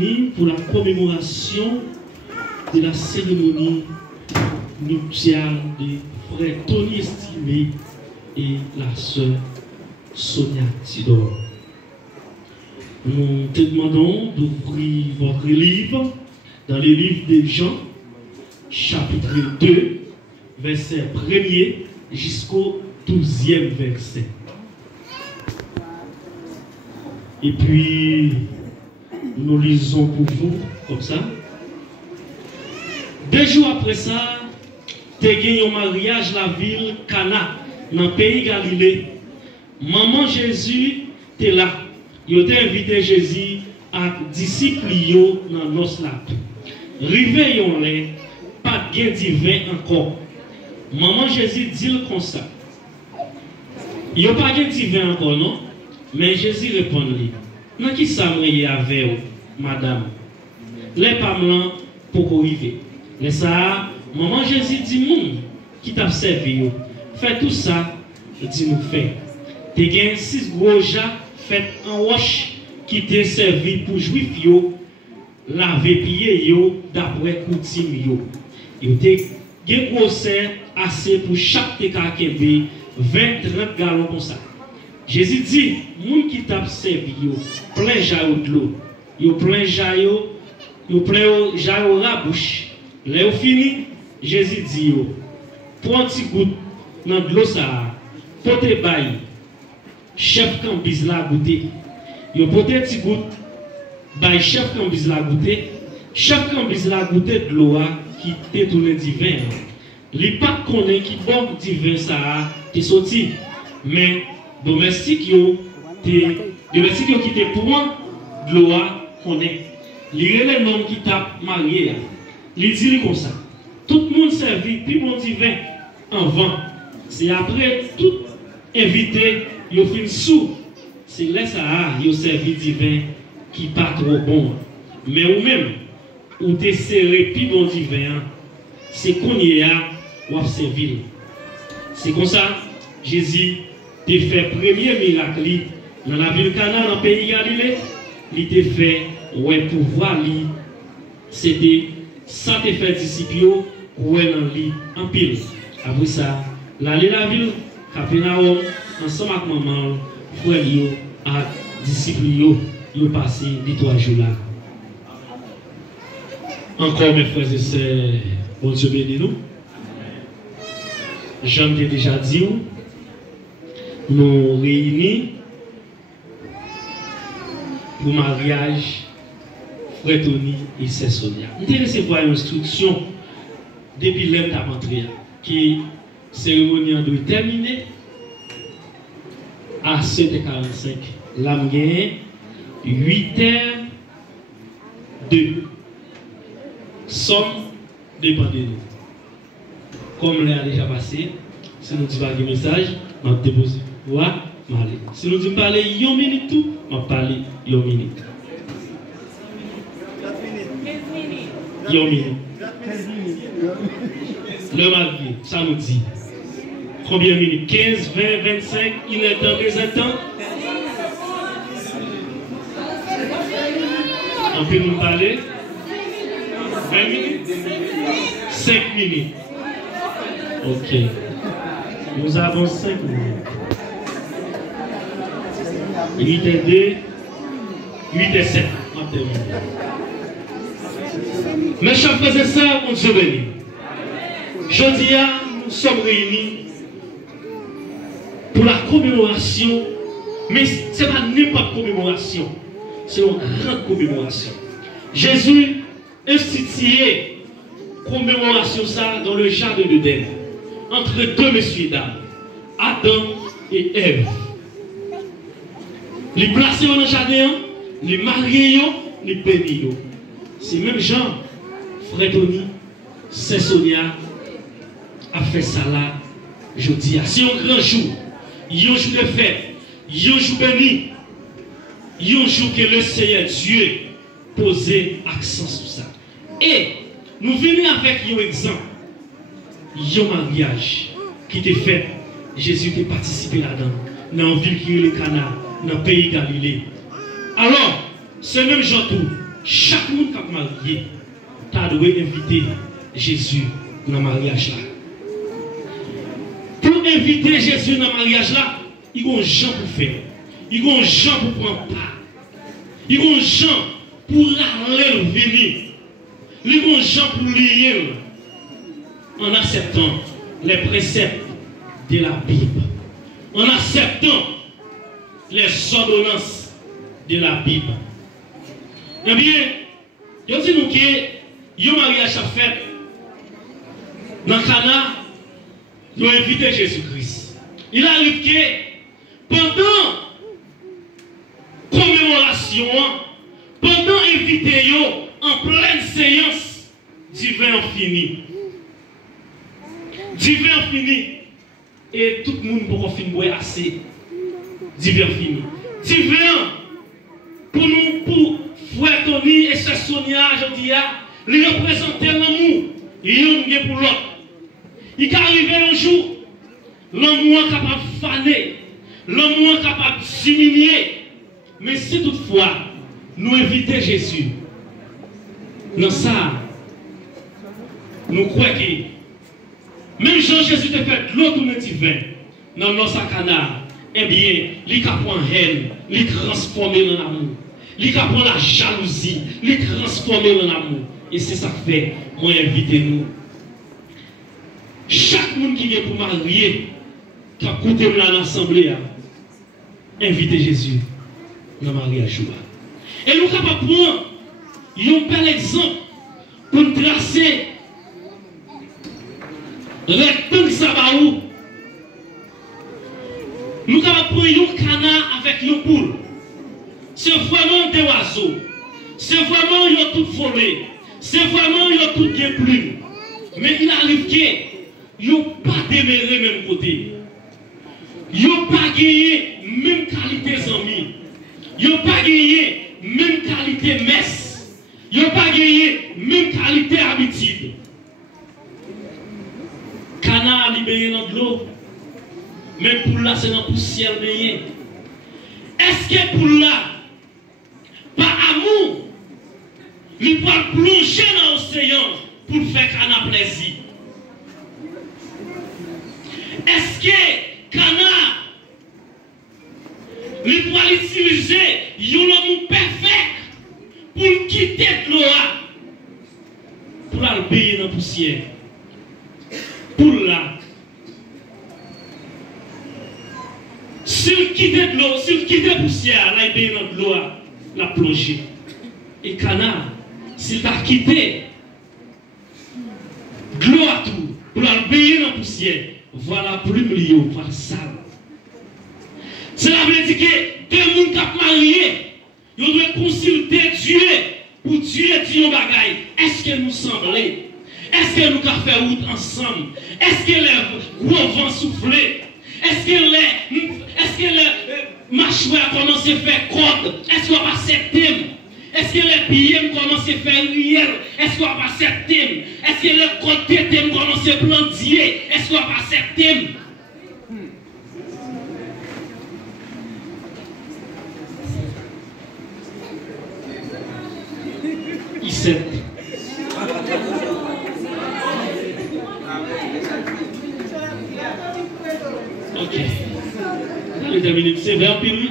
pour la commémoration de la cérémonie nuptiale des frères Tony Estimé et la sœur Sonia Tidor. Nous te demandons d'ouvrir votre livre dans le livre de Jean, chapitre 2, verset 1er jusqu'au 12e verset. Et puis, nous lisons pour vous, comme ça. 2 jours après ça, tu as gagné un mariage dans la ville Cana, dans le pays Galilée. Maman Jésus, tu es là. Il a invité Jésus à disciples dans nos lacs. Rivé les, pas de divin encore. Maman Jésus dit comme ça. Il n'y a pas de divin encore, non? Mais Jésus répond-lui. Non, qui s'amène avec vous, madame? Les parents pour arriver. Mais ça, maman Jésus dit, moun, qui t'a servi, fais tout ça, dis-nous fait. Tu as 6 gros jas fait en roche qui t'a servi pour juif, laver pied, d'après coutume. Il y a un gros serre assez pour chaque TKKB, 20-30 gallons comme ça. Jésus dit, moun qui t'a servi, plein jaillot de l'eau, plein jaillot la bouche. Là, fini, Jésus dit, prends un petit goutte dans de l'eau, ça, pour te bailler, chef cambise la goûter. Yo pote un petit goutte, baille chef cambise la goûter, chef cambise la goûter de l'eau qui te tourné divin. Les pas connaît qui bon divin ça, t'es sorti, mais domestique qui te prend de l'eau connaît. Les éléments qui t'a marié. Il dit comme ça. Tout le monde servi, puis mon divin en vent. C'est après tout invité, il fait sous. C'est là ça, il servi divin qui pas trop bon. Mais ou même, ou t'es serré, puis mon divin, c'est qu'on y a, ou a servi. C'est comme ça, Jésus t'a fait premier miracle dans la ville Cana, dans le pays Galilée. Il t'a fait, ouais, pour voir lui, c'était. Ça te fait disciple, ou est dans le lit, en pile. Après ça, l'aller la ville, Capernaum, ensemble avec maman, frère, à disciple, ils passé les 3 jours là. Encore mes frères et sœurs, bon Dieu bénis nous. J'en ai déjà dit, nous réunis pour mariage. Frère Tony et c'est Sonia. Nous devons recevoir une instruction depuis l'heure d'entrée qui cérémonie doit terminer à 7h45. L'âme gagne 8h02. Somme dépend de nous. Comme l'heure a déjà passé, si nous disons un message, je vais déposer. Si nous disons parler 1 minute tout, je vais parler 1 minute. 1 minute. Le marié, ça nous dit. Combien de minutes? 15, 20, 25, il est temps, temps. On peut nous parler? 20 minutes? 5 minutes. Ok. Nous avons 5 minutes. 8 et 2, 8 et 7. On termine. Mes chers frères et sœurs, mon Dieu béni. Jeudi, nous sommes réunis pour la commémoration, mais ce n'est pas n'importe commémoration, c'est une grande commémoration. Jésus institué commémoration ça dans le jardin d'Éden, entre 2 messieurs dames, Adam et Ève. Les placés dans le jardin, les mariés, les bénis. C'est même Jean. Frère Tony, c'est Sonia a fait ça là, je dis, c'est un grand jour, un jour de fête, un jour béni, un jour que le Seigneur Dieu posait accent sur ça. Et nous venons avec un exemple, un mariage qui était fait, Jésus a participé là-dedans, dans la ville qui est le Cana, dans le pays Galilée. Alors, ce même Jean tout, chaque monde qui a marié, tu dois inviter Jésus dans le mariage là. Pour inviter Jésus dans le mariage là, il y a des gens pour faire. Il y a des gens pour prendre part. Il y a des gens pour aller venir. Il y a des gens pour lier en acceptant les préceptes de la Bible. En acceptant les ordonnances de la Bible. Eh bien, je dis nous que il y a un mariage à faire dans Cana, ils ont invité Jésus-Christ. Il arrive que pendant commémoration, pendant invité en pleine séance, divin fini. Divin fini. Et tout le monde peut finir assez. Divin fini. Divin, pour nous, pour frère Tony et sœur Sonia, je dis, ils représentent l'amour. Et ils pour l'autre. Il est arrivé un jour, l'amour est capable de faner, l'amour est capable de diminuer. Mais si toutefois, nous invitons Jésus, dans ça, nous croyons que même Jean-Jésus te fait l'autre divin dans notre canard, eh bien, il prend haine, il transforme en amour. Il prend la jalousie, il transforme en amour. Et c'est ça que fait, moi invitez-nous. Chaque monde qui vient pour marier, qui a coûté dans l'assemblée, invitez Jésus dans le mariage. Et nous sommes capables de prendre un bel exemple pour nous tracer le rectangle Sabaou. Nous sommes capables de prendre un canard avec une poule. C'est vraiment des oiseaux. C'est vraiment ils ont tout volé. C'est vraiment ils ont tout bien plume. Mais il arrive que ils n'ont pas déméré même côté. Ils n'ont pas gagné même qualité amis. Ils n'ont pas gagné même qualité messe. Ils n'ont pas gagné même qualité habitude. Canard libéré dans l'eau. Mais pour là, c'est dans le poussière baigné. Est-ce que pour là, par amour, il va plonger dans l'océan pour faire canard plaisir? Est-ce que canard, il va utiliser un amour parfait pour quitter l'eau, pour aller baigner dans la poussière? Pour là, s'il quitte l'eau, s'il quitte la poussière, là, il baigner dans l'eau, la plongée. Et canard, s'il a quitté l'eau à tout, pour aller baigner dans la poussière, voilà plus lié au sale. Cela veut dire que deux personnes qui sont mariés, ils doivent consulter Dieu pour Dieu dire bagaille. Est-ce que nous semblons? Est-ce que nous avons fait route ensemble? Est-ce que les gros vents soufflent? Est-ce que les mâchoires commencent à faire corde? Est-ce qu'on va accepter? Est-ce que les pieds commencent à faire riel? Est-ce qu'on va accepter? Est-ce que les côtés commencent à plantier? Est-ce qu'on va accepter? Il sait. Ok. Allez, terminer. C'est vers Piri.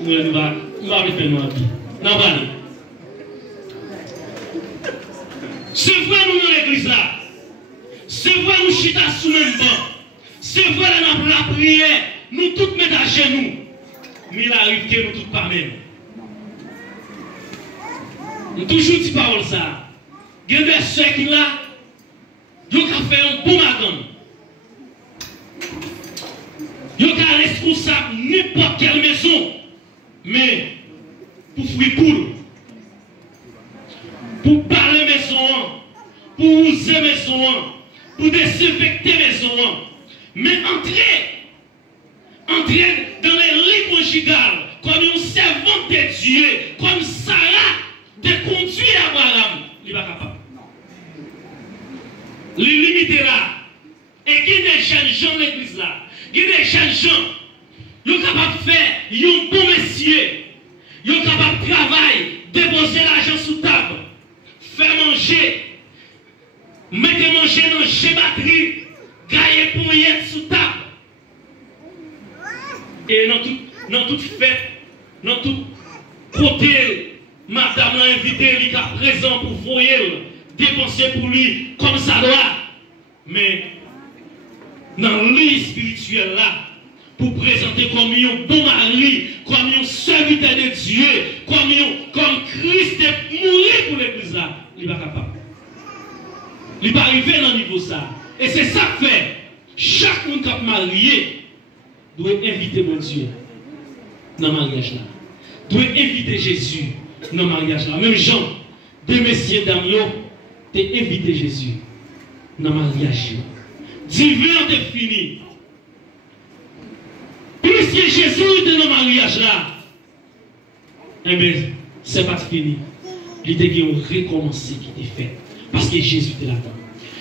On va faire nous habiller. Non, va aller. C'est vrai, nous dans l'église là. C'est vrai, nous chita sous même banc. C'est vrai, nous la prière. Nous tous mettons à genoux. Mais il arrive que nous tous pas même. Nous toujours dit parole ça. Il y a des soeurs qui là. Ils ont fait un bon madame. Ils sont responsables de n'importe quelle maison. Mais pour fuir pour parler maison, pour user maison, pour désinfecter maison. Mais entrer dans les lits conjugales comme une servante de Dieu, comme Sarah, de conduire Abraham, il n'est pas capable. Il limite là. Et qui des jeunes gens de l'église là, qui des jeunes gens, ils sont capables de faire un bon messieurs, ils sont capables de travailler, déposer la manger dans le batterie, gailler pour y être sous table. Et dans toute fête, dans tout côté, madame l'a invité, il est présent pour voyer, dépenser pour lui comme ça doit. Mais dans le lit spirituel là, pour présenter comme un bon mari, comme un serviteur de Dieu, comme Christ est mort pour l'église là, il n'est pas capable. Il n'est pas arrivé dans le niveau ça. Et c'est ça que fait. Chaque monde qui est marié doit inviter mon Dieu dans le mariage là. Doit inviter Jésus dans le mariage là. Même Jean, deux messieurs d'amour, t'es invité Jésus dans le mariage. Divin est fini. Puisque Jésus est dans le mariage là, eh bien, c'est pas fini. Il y a un recommencer qui est fait. Parce que Jésus est là-dedans.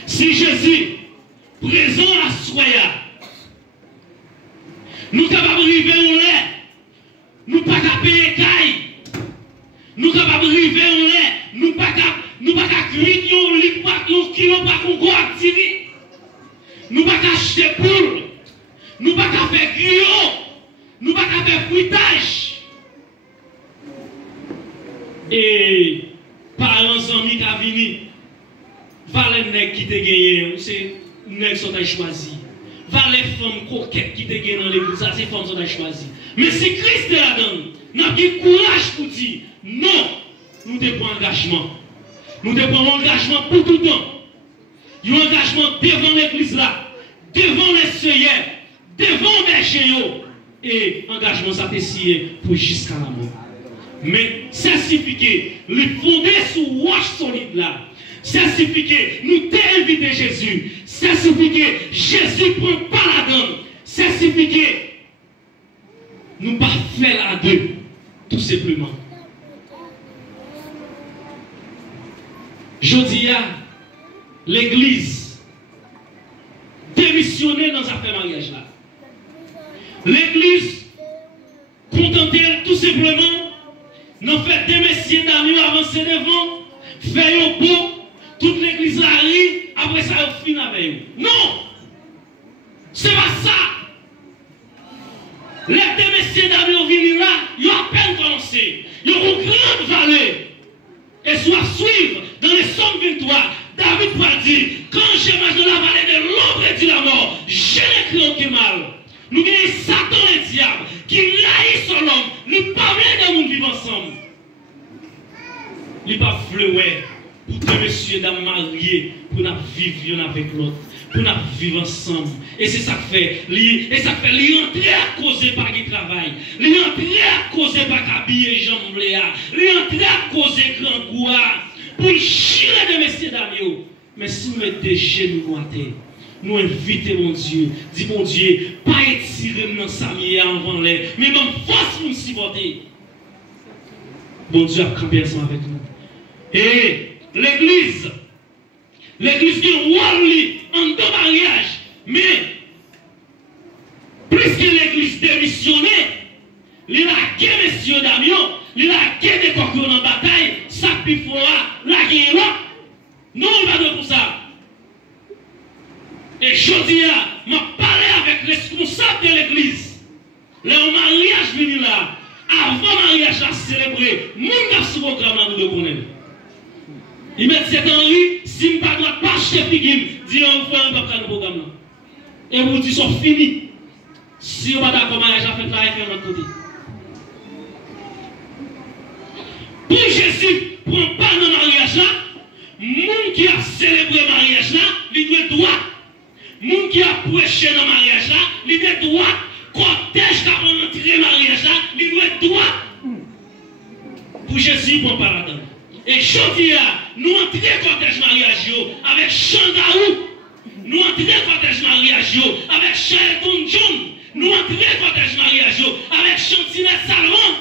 Si Jésus, présent à Soya, nous sommes capables d'arriver au lait, nous ne sommes pas capables de payer caille, nous sommes capables d'arriver au lait, nous ne sommes pas capables de cuire un kilo par un gros activité, nous ne sommes pas capables d'acheter poule, nous ne sommes pas capables de faire griot, nous ne sommes pas capables de faire fruitage. Et parents, amis qui ont venu, valez nèg qui te gagné, c'est nèg qui sont choisi. Valez femmes coquettes qui te gagné dans l'église, ça c'est femmes qui sont choisi. Mais si Christ est là-dedans, nous avons du courage pour dire non, nous devons engagement. Nous devons engagement pour tout le temps. Un engagement devant l'église là, devant les seigneurs, devant les bergers. Et engagement ça t'est scié pour jusqu'à la mort. Mais ça signifie que le fondé sur roche solide là, ça signifie que nous t'ai invité Jésus, ça signifie que Jésus ne prend pas la donne, ça signifie que nous ne pas faire la deux, tout simplement. Je dis à l'église démissionner dans affaire mariage là. L'église contenter tout simplement, nous fait des messieurs d'amis avancer devant, faire au beau, toute l'église arrive, après ça on finit avec eux. Non! C'est pas ça! Les deux messieurs d'amis ont venu là, ils ont à peine commencé. Ils ont une grande valeur. Et soit suivre dans les Psaumes 23, David va dire, quand je marche dans la vallée de l'ombre et de la mort, je n'ai craint aucun mal. Nous avons Satan et le diable qui laït sur l'homme, nous pas de monde vivre ensemble. Il n'est pas fleué pour deux messieurs dames mariés, pour nous vivre l'un avec l'autre, pour nous vivre ensemble. Et c'est ça que fait. Et ça fait l'entrée à causer par qui travail. L'entrée à causer par habiller jambes léa. L'entrée à causer grand goût. Pour chier de messieurs dames. Mais si nous mettons des genoux à terre, nous invitons mon Dieu, dis mon Dieu, pas étirer dans sa mienne avant l'air, mais même force pour nous supporter. Bon Dieu a campé ensemble avec nous. Et l'église qui est en deux mariages, mais plus que l'église démissionnée, il a gué messieurs d'Amiens, il a gué des concurrents en bataille, ça pifora, la guerre là. Non, il va de pour ça. Et je dis là, je parlé avec le responsable de l'église. Le mariage venu là, avant le mariage à célébrer, mon gars sur le programme nous le connaît. Il met cette Henri, si je ne dois pas acheter Figim, dis on va faire un programme là. Et vous dites, sont finis. Si on va d'accord, mariage à faire là, il fait de l'autre côté. Pour Jésus, prend pas dans le mariage là, monde qui a célébré le mariage là, il doit droit. Monde qui a prêché dans le mariage là, il doit droit. Cortège qui a rentré dans le mariage là, il doit droit. Pour Jésus, il prend pas la donne. Et je dis là, nous entrons cortège mariage avec Chandaou. Nous entrons cortège mariage avec Charlton John. Nous entrons cortège mariage avec Chantinette Salomon.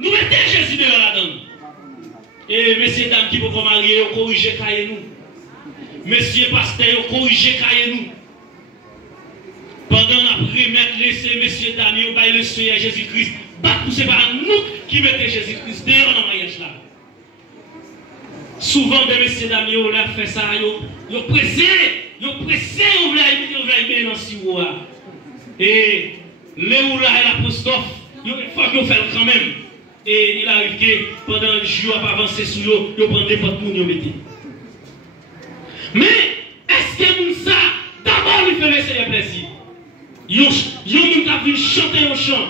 Nous mettons Jésus dehors là-dedans. Et messieurs dames qui vont marier, corriger cahier nous. Messieurs pasteurs, corriger cahier nous. Pendant la remettre laisser messieurs dames, on va le Seigneur Jésus-Christ. Pas pousser par nous qui mettons Jésus-Christ dehors dans le mariage là. Souvent, des messieurs d'amis, on a fait ça, ils ont pressé, ils voulaient mettre dans le sirop. Et les ou là, l'apostrophe, il faut qu'ils fassent quand même. Et il arrive que pendant le jour, à avancer sur eux, ils prennent des potes pour nous mettre. Mais, est-ce que ça, d'abord, il fait laisser plaisir? Il y a un monde qui a vu chanter au chant.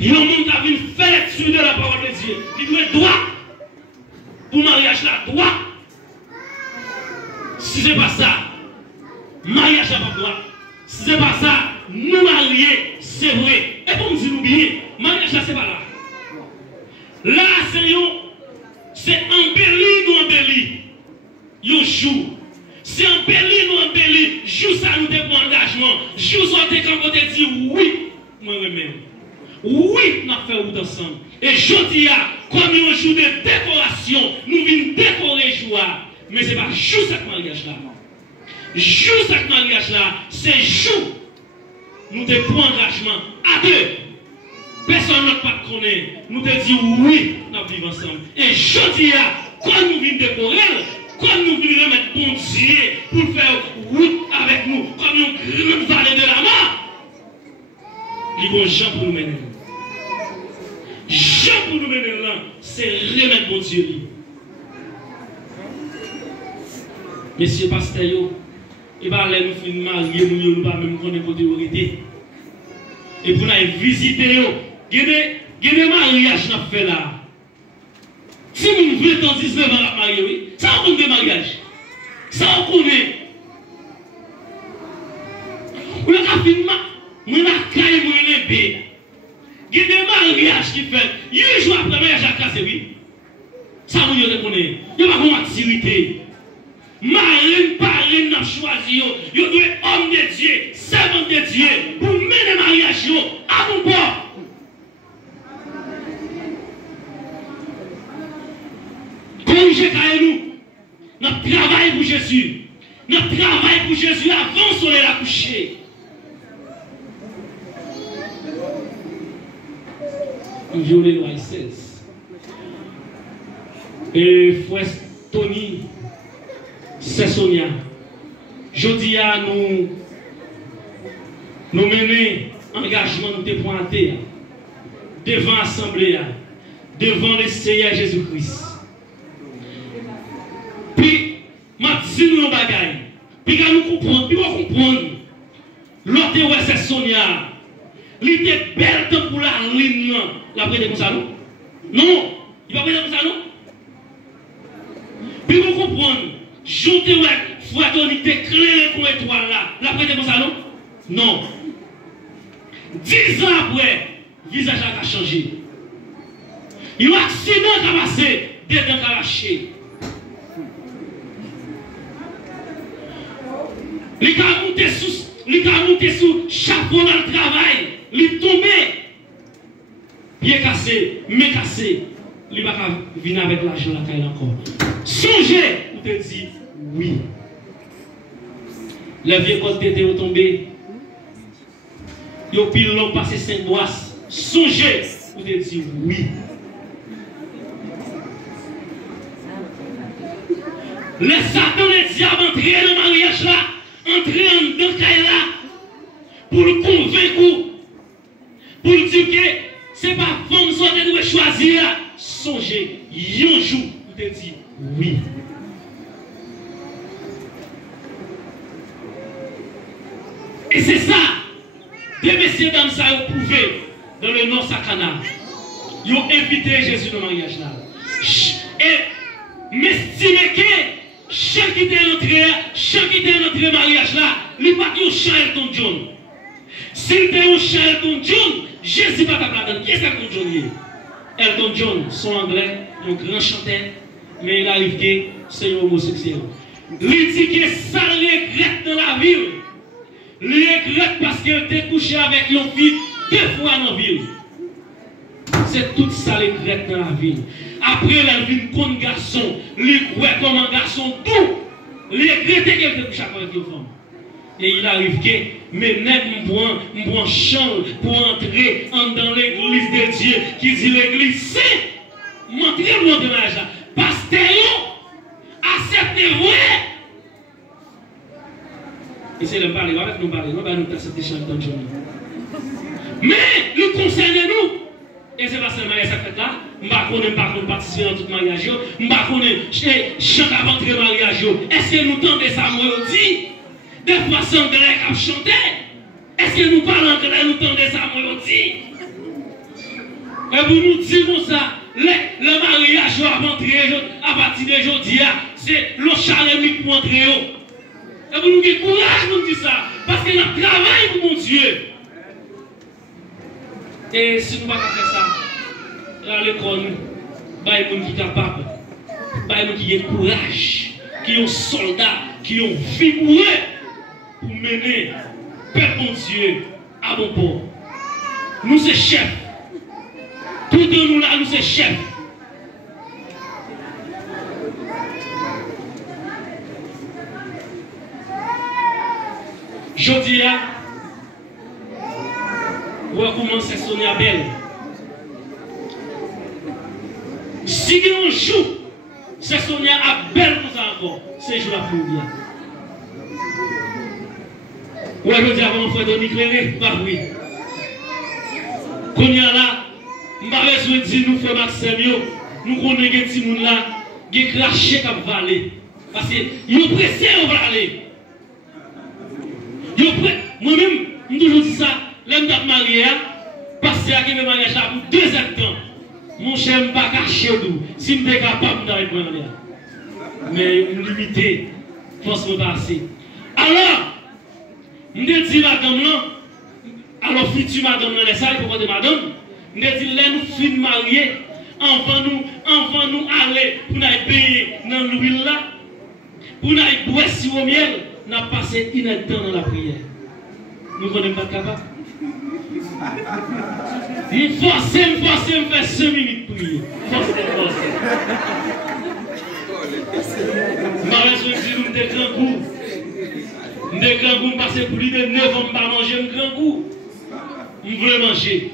Il y a un monde qui a vu faire lecture de la parole de Dieu. Il doit être droit. Pour mariage là, droit. Si ce n'est pas ça, mariage n'a pas droit. Si ce n'est pas ça, nous marier, c'est vrai. Et pour nous dire bien, mariage là, c'est pas là. Là, c'est embelli, nous embelli. Yo jour. C'est embelli, nous embelli. Jour ça, nous devons engagement. Jour ça, nous devons dire oui, moi-même. Oui, nous avons fait route ensemble. Et je dis, comme un jour de décoration, nous venons décorer joie. Mais ce n'est pas jour ça que mariage là. Jour ça que mariage là, c'est jour. Nous devons prendre engagement à deux. Personne ne pas connaître. Nous te disons oui, nous vivons ensemble. Et je dis, quand nous venons décorer, quand nous venons mettre bon Dieu pour faire route avec nous, comme une grande vallée de la mort, il y a Jean pour nous mener. Jean pour nous mener là, c'est remettre bon Dieu. Messieurs pasteurs, et bien là nous finissons marier, nous ne pas même connaître côté autorité. Et pour nous visiter, il y a des mariages qu'on a fait là. Si vous voulez dans 19 ans à marier, oui, ça on connaît des mariages. Ça on connaît. Vous avez fini, vous avez caillé, vous avez bé. Il y a des mariages qui fait. Il y a des jours après le mariage à casser, oui. Ça vous le connaissez. Il n'y a pas de maturité. Marine, parraine, n'a choisi. Il doit être homme de Dieu, servant de Dieu, pour mener le mariage à mon bord. Corrigez nous. Notre travail pour Jésus. Notre travail pour Jésus avant son soleil à coucher. On viole loi 16. Et frère Tony, c'est Sonia. Je dis à nous mener engagement, nous te pointer devant l'Assemblée, devant le Seigneur Jésus-Christ. Puis, je dis nous bagaille. Puis, nous comprendre, puis on comprendre. L'autre, ouais, c'est Sonia. Il était belle pour la ligne. La prête comme ça, non? Non. Il va prêter comme ça, non? Puis, vous comprenez. Joutez, ouais, frère Tony, t'es clair pour l'étoile là. La prête comme ça, non? Non. 10 ans après, le visage a changé. Il y a un accident qui a passé, des dents qui a lâché. Il a monté sous chapeau dans le travail. Il est tombé. Pied cassé, main cassé. Il va pas venir avec l'argent la caille encore. Songez, vous te dites oui. Le vieux côté était tombé. Yo pile l'ont passé 5 mois. Songez, vous te dites oui. Le Satan, le diable entrer dans le mariage là, entrer en dedans là, pour le convaincre, pour le dire que c'est pas femme soit que doit choisir. Songez, un jour, vous te dites oui. Et c'est ça, des messieurs dames ça ont prouvé dans le Nord Sakana. Ils ont invité Jésus dans le mariage là. Et m'estimer que chaque qui était entré mariage là, il n'y a pas de chant Elton John. S'il était un chant Elton John, Jésus pas ta qui est Elton John? Elton John, son anglais, un grand chanteur, mais il arrive que c'est un homosexuel. Il dit que ça regrette dans la ville. Il regrette parce qu'il était couché avec une fille 2 fois dans la ville. C'est tout ça les regrette dans la ville. Après, elle vient comme garçon. Il croit comme un garçon tout. Il regrette qu'elle était couché avec une femme. Et il arrive que mes nègres m'ont chambre pour entrer dans l'église de Dieu qui dit l'église c'est m'entrer loin de l'âge. Pasteur, nous parler, nous allons passer des chants dans le journée. Mais nous concernons nous. Et c'est pas seulement ça fait là. Je ne pas participer dans tout mariage. Je ne pas chanter avant de mariage. Est-ce que nous tendons ça, moi, dit? Des fois, c'est anglais qui a chanté. Est-ce que nous parlons anglais, nous tendons ça, moi, dit? Et vous nous dites comme ça, le mariage à partir de aujourd'hui, c'est le charlemique pour entrer. Et vous nous dites courage pour dire ça. Parce que nous travaillons pour mon Dieu. Et si nous ne pouvons pas faire ça, à l'école, nous, il y a des gens qui sont capables, il y a des gens qui ont courage, qui ont soldats, qui ont vigoureux pour mener Père mon Dieu à bon port. Nous sommes chefs. Tout de nous là, nous sommes chefs. Je dis là, on va commencer à sonner à belle. Si on joue, c'est sonner à belle pour ça encore. C'est jour la plus bien. Ouais, je dis avant, frère Denis Cléré, pas oui. Qu'on y a là, je n'ai pas besoin de dire, nous, frère Maxime, nous connaissons des petits gens là, qui ont craché comme valet. Parce qu'ils ont pressé à valer. Moi-même, je toujours dis ça. L'homme d'être marié, passer à qui me mariage là pour 2 ans de temps. Mon cher, je ne pas cacher d'où. Si je suis capable d'aller pour moi. Mais je limité, force me passer. Alors, je dis madame là, alors future madame là, ça, il faut de madame. Je dis là, nous finissons mariés, avant nous aller pour nous payer dans l'huile là, pour nous boire sur le miel, nous avons passé 1 heure de temps dans la prière. Nous ne sommes pas capables. Je force, faire 5 minutes pour prier. Force. Je suis des grands goûts. Des grands goûts, passer plus de 9 ans, je ne manger un grand goût. Je veux manger.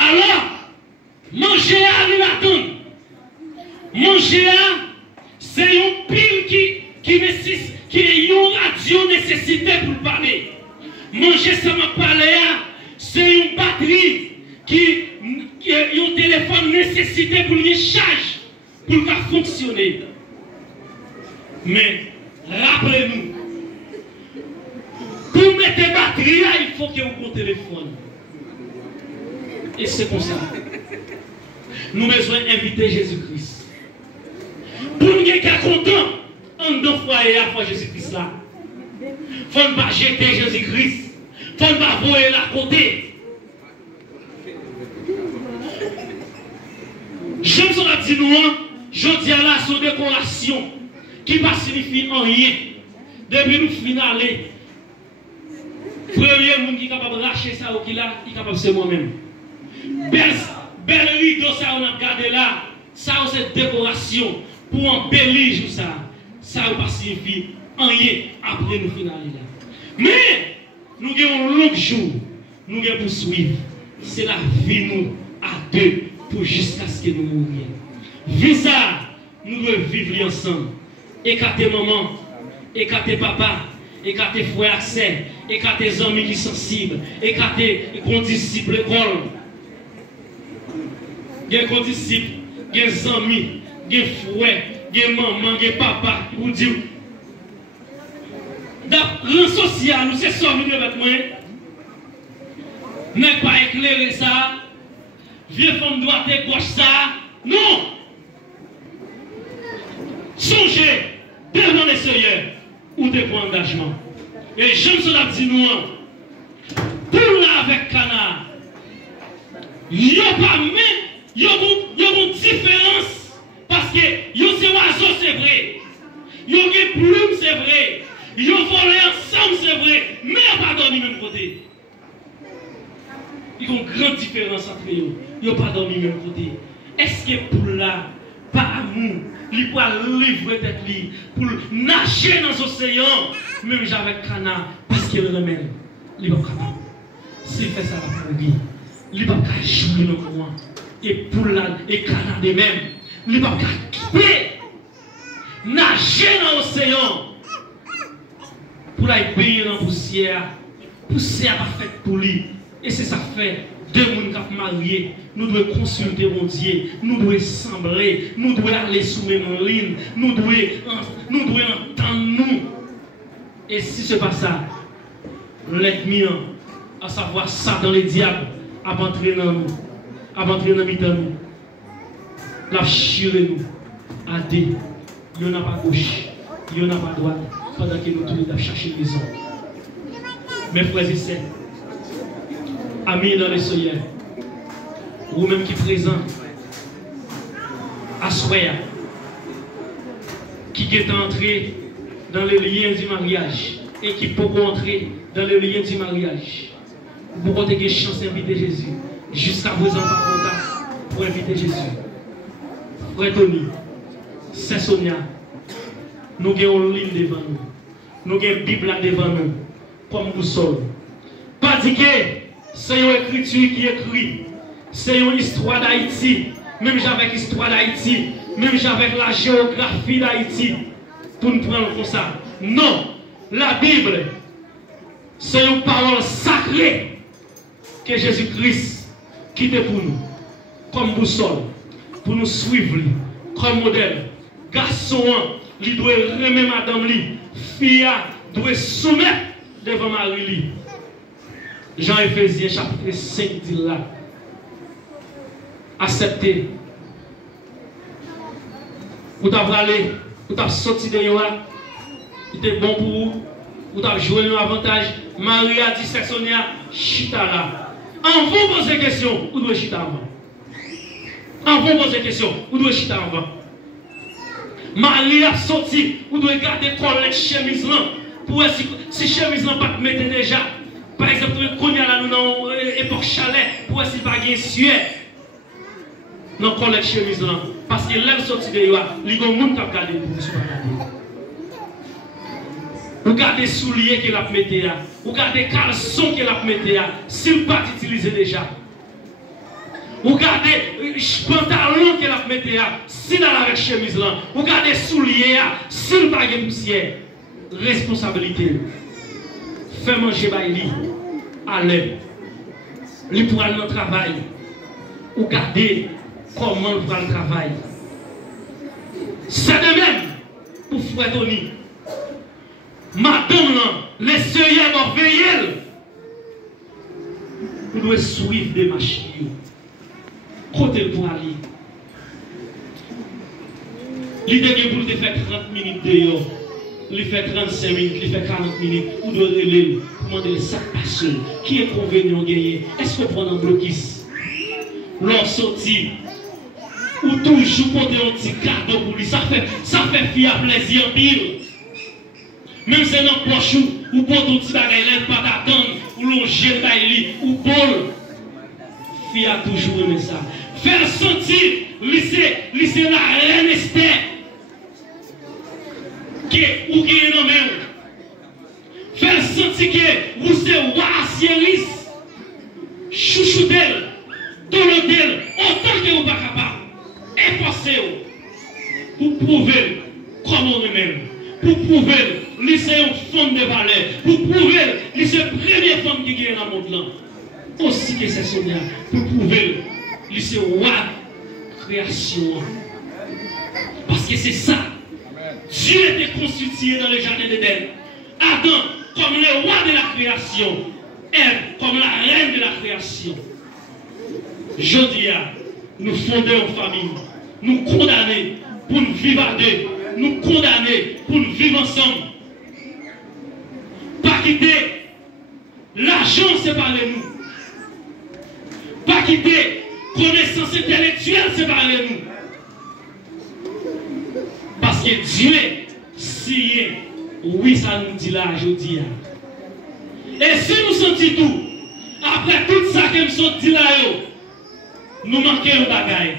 Alors, manger à l'attendre. Manger à, c'est une pile qui est une radio nécessité pour parler. Manger ça m'a parlé, c'est une batterie qui est un téléphone nécessité pour une charge, pour faire fonctionner. Mais rappelez-nous, pour mettre batterie là, il faut qu'il y ait un téléphone. Et c'est comme ça. Nous avons besoin d'inviter Jésus-Christ. Pour nous qui sommes contents, en deux foyers à fois Jésus-Christ là. Il ne faut pas jeter Jésus-Christ. Il ne faut pas voyer la côté. Je me suis dit, nous, je dis à la son décoration qui ne signifie rien. Depuis nous finaler, le premier monde qui est capable de lâcher ça ou qui là, il est capable de c'est moi-même. Belle rideau, ça on a regardé là, ça c'est décoration pour embellir ça. Ça ne signifie rien après nous finaler là. Mais nous avons un long jour, nous devons poursuivre. C'est la vie nous à deux pour jusqu'à ce que nous mourions. Vu ça, nous devons vivre ensemble. Écarter maman, écarter papa, écarter frère accès, écarter amis qui sont sensibles, écarter condisciples l'école. Des condisciples, des amis, des frères, des mamans, des papas, pour dire. Dans le social, nous c'est ça, nous avec moi. N'est pas éclairer ça. Vieux femme droite et gauche ça. Non! Songez devant les seigneurs ou des points d'engagement. Et j'aime cela dit nous, pour là avec Canard, il n'y a pas même, il y a une différence. Parce que il y a ces oiseaux, c'est vrai. Il y a des plumes, c'est vrai. Il y a volé ensemble, c'est vrai. Mais il n'y a pas dormi même côté. Il y a une grande différence entre eux. Il n'y a pas dormi même côté. Est-ce que pour là, par amour, il peut livrer tête pour nager dans l'océan, même avec Canard, parce qu'il remède. Il n'est pas capable. S'il fait ça pour lui, il n'est pas capable de jouer le courant. Et pour là, et Canard de même, il n'est pas capable de quitter, nager dans l'océan, pour aller payer dans la poussière. poussière. Poussière pas faite pour lui. Et c'est ça fait. Deux personnes qui mariés, nous devons consulter mon Dieu, nous devons sembler, nous devons aller sous même ligne, nous devons entendre nous. Et si ce n'est pas ça, l'ennemi, à savoir Satan, le diable, a entré dans nous, a entré dans nous, l'a chiré nous, à deux, il n'y en a pas gauche, il n'y en a pas droite, pendant que nous tous chercher les hommes. Mes frères et sœurs, amis dans les soyeux, ou même qui présent à Soya, qui est entré dans les liens du mariage et qui peut entrer dans les liens du mariage. Vous pouvez avoir chance d'inviter Jésus. Jusqu'à présent, par contact pour inviter Jésus. Frère Tony, c'est Sonia. Nous avons une ligne devant nous. Nous avons une Bible devant nous. Comme boussole. Pas dire que c'est une écriture qui écrit. C'est une histoire d'Haïti. Même avec l'histoire d'Haïti. Même avec la géographie d'Haïti. Pour nous prendre comme ça. Non. La Bible, c'est une parole sacrée que Jésus-Christ quitte pour nous. Comme boussole. Pour nous suivre. Comme modèle. Garçon, il doit remettre madame. Fille doit soumettre devant Marie. Jean Éphésiens chapitre 5 dit là. Acceptez. Vous t'avez allé, vous t'avez sorti de là. Il était bon pour vous. Vous t'avez joué un avantage. Marie a dit c'est Sonia, chita là. En vous posez question, vous devez chita avant. En vous posez question, vous devez chita avant. Marie a sorti, vous devez garder collègue chemise là. Pour si chemise là pas mettre déjà. Par exemple, quand il y a là dans l'époque chalet, pour si pas gagner sueur. Dans collègue chemise là. Parce que là, sorti de là, il y a des gens qui ont gardé pour vous. Vous gardez souliers qu'elle a mis là. Vous gardez caleçons qu'elle a mis là. S'il pas utilisé déjà. Vous gardez pantalon qu'elle a mis là. S'il a avec chemise là. Vous gardez souliers là. S'il pas de poussière. Responsabilité. Fais manger baili. Allez. Lui pour aller dans le travail. Vous gardez comment vous allez le travail. C'est de même pour Frère Tony. Madame, les sœurs vont veiller. Vous devez suivre des machines. Côté pour aller. L'idée que vous devez faire 30 minutes dehors. Il fait 35 minutes, il fait 40 minutes. Vous devez relayer pour demander ça passe. Qui est convenu gagner? Est-ce que vous prenez un blocus? L'on sortit. Ou toujours porter un petit cadeau pour lui. Ça fait fier plaisir en pile. Même si c'est dans le poche ou pour ton petit bagage, pas d'attendre, ou longer le ou bol. Fille a toujours aimé ça. Faire sentir, lycée la reine Esther, ou qui est nommé. Faire sentir que vous êtes roi Cielis, chouchoutel, tolodel, autant que vous pas capable. Efforcez-vous pour prouver comment on est. Pour prouver c'est une femme de valeur. Pour prouver c'est la première femme qui est dans le monde là. Aussi que c'est Sonia. Pour prouver c'est roi création. Parce que c'est ça. Dieu était constitué dans le jardin d'Éden. Adam comme le roi de la création. Ève comme la reine de la création. Jodia, nous fondons une famille. Nous condamner pour nous vivre à deux. Nous condamner pour nous vivre ensemble. Pas quitter l'argent séparé nous. Pas quitter connaissance intellectuelle séparé nous. Parce que Dieu, si oui, ça nous dit là, je dis. Et si nous sentons tout, après tout ça que nous sommes dit là, nous manquons un bagage.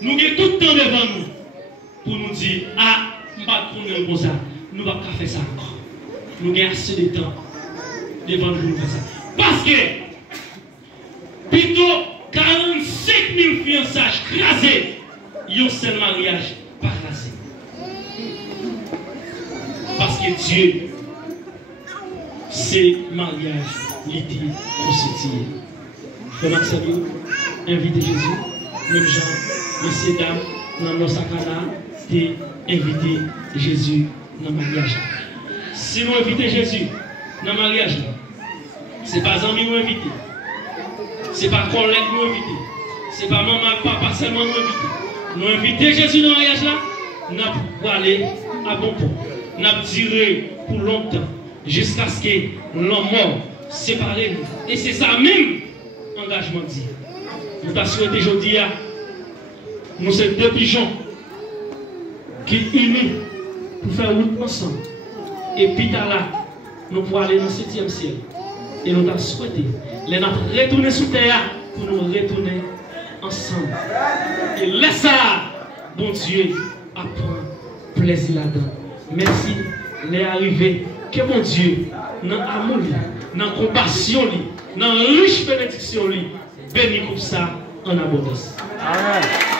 Nous avons tout le temps devant nous pour nous dire, ah, nous ne pouvons pas faire ça. Nous ne pouvons pas faire ça encore. Nous avons assez de temps devant nous pour faire ça. Parce que, plutôt 45 000 fiançailles crasées, un seul mariage pas crasé. Parce que Dieu, c'est mariage l'été constitué. Frère Maxime, invitez Jésus, même Jean, messieurs, dames, dans nos sacrana, t'es invité Jésus dans le mariage. Si nous invitons Jésus dans le mariage, ce n'est pas amis nous inviter, ce n'est pas collègue nous inviter, ce n'est pas maman, papa seulement nous inviter. Nous inviter Jésus dans le mariage là, nous pouvons aller à bon port. Nous avons tiré pour longtemps jusqu'à ce que l'homme mort sépare nous. Et c'est ça même engagement dit. Nous t'avons souhaité aujourd'hui, nous sommes deux pigeons qui unis pour faire route ensemble. Et puis là, nous pouvons aller dans le 7e ciel. Et nous t'avons souhaité les retourner sous terre pour nous retourner ensemble. Et laisse ça, bon Dieu, apprend plaisir là-dedans. Merci, les arrivés. Que mon Dieu, dans l'amour, dans la compassion, dans la riche bénédiction, bénis comme ça en abondance. Amen.